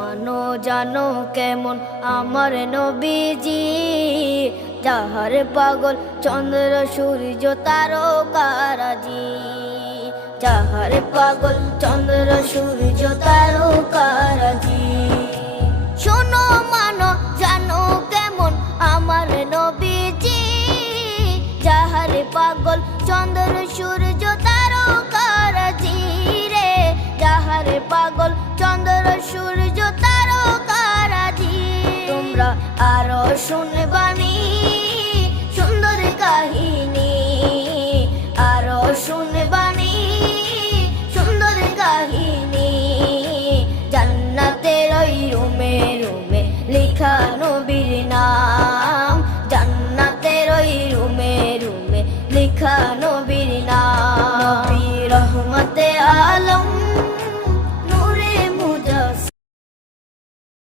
মানো জানো কেমন আমার নবীজি, যাহার পাগল চন্দ্র সূর্য তারকারাজি, যাহার পাগল চন্দ্র সূর্য তারকারাজি। শোনো মানো জানো কেমন আমার নবীজি, যাহার পাগল চন্দ্র সূর্য তারকারাজি রে, যাহার পাগল চন্দ্র সূর্য তারকারাজি। তোমরা আরো শুনে